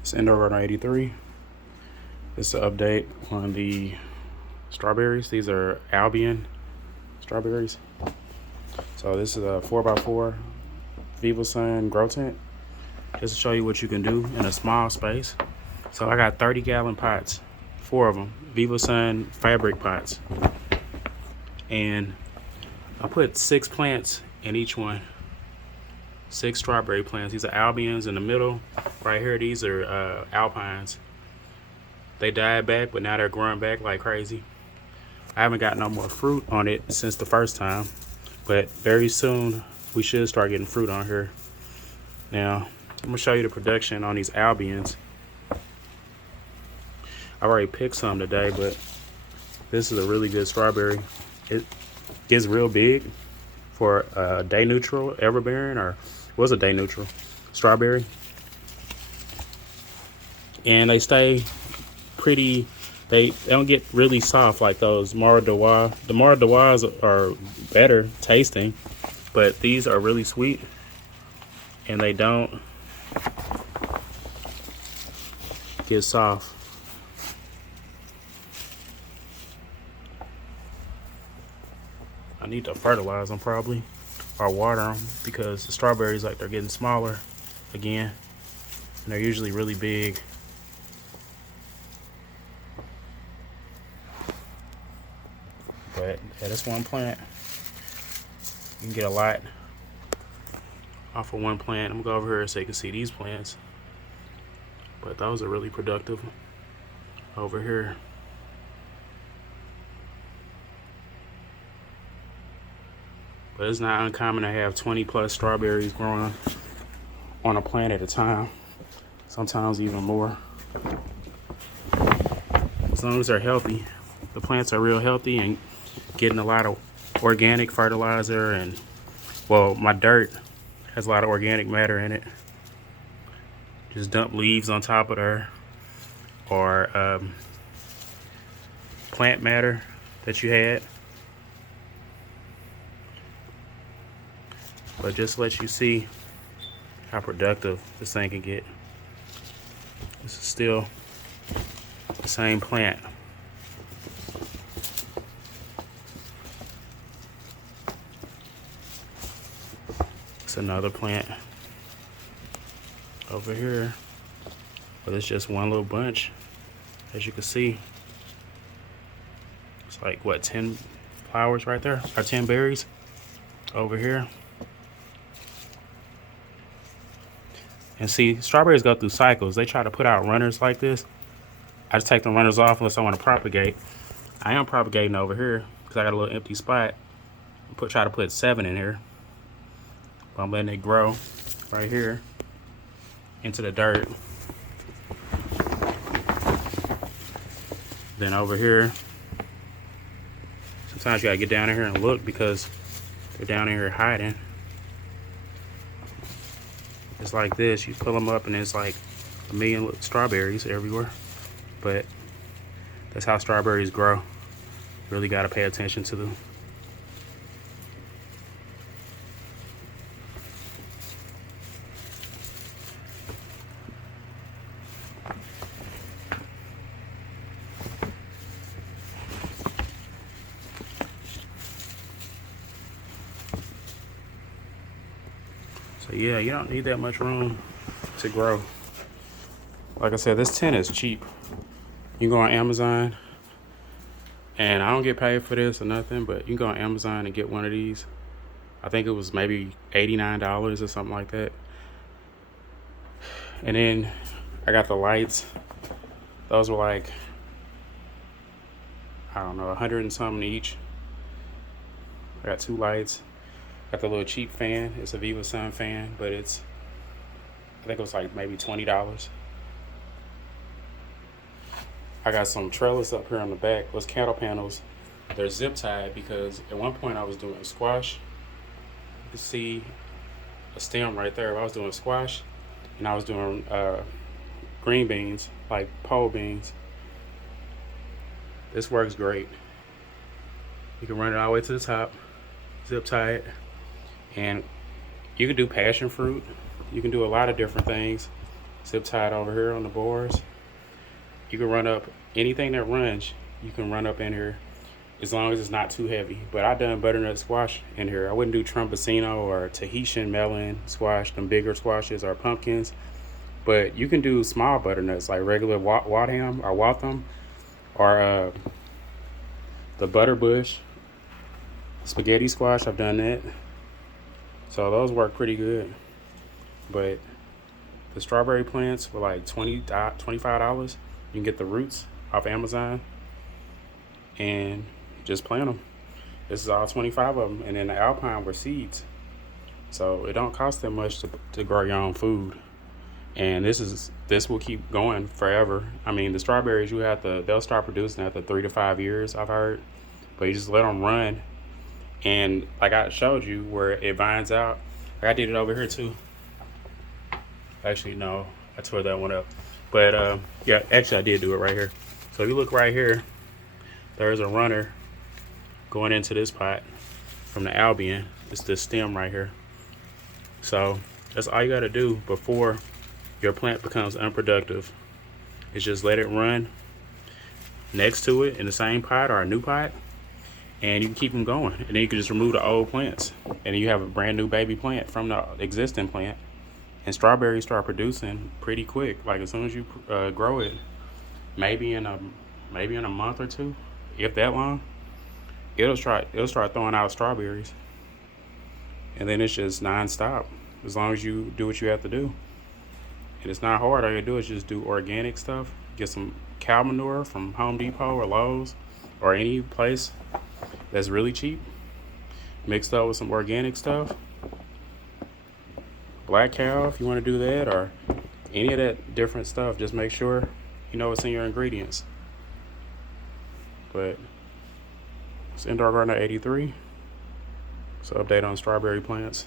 It's Indoor Runner 83. This is an update on the strawberries. These are Albion strawberries. So this is a 4x4 VivaSun grow tent. Just to show you what you can do in a small space. So I got 30-gallon pots, 4 of them, VivaSun fabric pots. And I put 6 plants in each one. 6 strawberry plants. These are Albions in the middle. Right here, these are Alpines. They died back, but now they're growing back like crazy. I haven't got no more fruit on it since the first time, but very soon we should start getting fruit on here. Now, I'm gonna show you the production on these Albions. I already picked some today, but this is a really good strawberry. It gets real big for a day neutral everbearing, or was a day neutral strawberry. And they stay pretty, they don't get really soft like those Mara Dewa. The Mara Dewas are better tasting, but these are really sweet and they don't get soft. I need to fertilize them probably, or water them, because the strawberries, like, they're getting smaller again, and they're usually really big. But yeah, that's one plant. You can get a lot off of one plant. I'm gonna go over here so you can see these plants. But those are really productive over here. But it's not uncommon to have 20 plus strawberries growing on a plant at a time. Sometimes even more. As long as they're healthy. The plants are real healthy and getting a lot of organic fertilizer, and well, my dirt has a lot of organic matter in it. Just dump leaves on top of there, or plant matter that you had. But just to let you see how productive this thing can get. This is still the same plant. It's another plant over here, but it's just one little bunch. As you can see, it's like, what, 10 flowers right there, or 10 berries over here. And see, strawberries go through cycles. They try to put out runners like this. I just take the runners off unless I want to propagate. I am propagating over here because I got a little empty spot. Try to put 7 in here. But I'm letting it grow right here into the dirt. Then over here, sometimes you gotta get down in here and look because they're down in here hiding. It's like this, you pull them up and it's like a million strawberries everywhere. But that's how strawberries grow. Really gotta pay attention to them. So yeah, you don't need that much room to grow. Like I said, this tent is cheap. You go on Amazon, and I don't get paid for this or nothing, but you can go on Amazon and get one of these. I think it was maybe $89 or something like that. And then I got the lights. Those were like, I don't know, 100 and something each. I got 2 lights. Got the little cheap fan. It's a VivaSun fan, but it's, I think it was like maybe $20. I got some trellis up here on the back. Those cattle panels, they're zip tied because at one point I was doing squash. You can see a stem right there. I was doing squash, and I was doing green beans, like pole beans. This works great. You can run it all the way to the top, zip tie it, and you can do passion fruit. You can do a lot of different things. zip tied over here on the boards. You can run up anything that runs, you can run up in here as long as it's not too heavy. But I done butternut squash in here. I wouldn't do Trumpicino or Tahitian melon squash, them bigger squashes, or pumpkins. But you can do small butternuts like regular Wadham or Waltham, or the butterbush spaghetti squash. I've done that. So those work pretty good. But the strawberry plants were like $25. You can get the roots off Amazon and just plant them. This is all 25 of them. And then the alpine were seeds. So it don't cost that much to grow your own food. And this will keep going forever. I mean, the strawberries they'll start producing after 3 to 5 years, I've heard. But you just let them run. And like I showed you where it vines out. Like I did it over here too. Actually, no, I tore that one up. But yeah, actually I did do it right here. So if you look right here, there's a runner going into this pot from the Albion. It's this stem right here. So that's all you got to do before your plant becomes unproductive. Is just let it run next to it in the same pot or a new pot, and you can keep them going. And then you can just remove the old plants, and then you have a brand new baby plant from the existing plant. And strawberries start producing pretty quick. Like as soon as you grow it, maybe in a month or two, if that long, it'll start throwing out strawberries. And then it's just non-stop as long as you do what you have to do. And it's not hard. All you do is just do organic stuff. Get some cow manure from Home Depot or Lowe's or any place that's really cheap, mixed up with some organic stuff. Black cow, if you want to do that, or any of that different stuff, just make sure you know what's in your ingredients. But it's Indoor Gardener 83. So update on strawberry plants.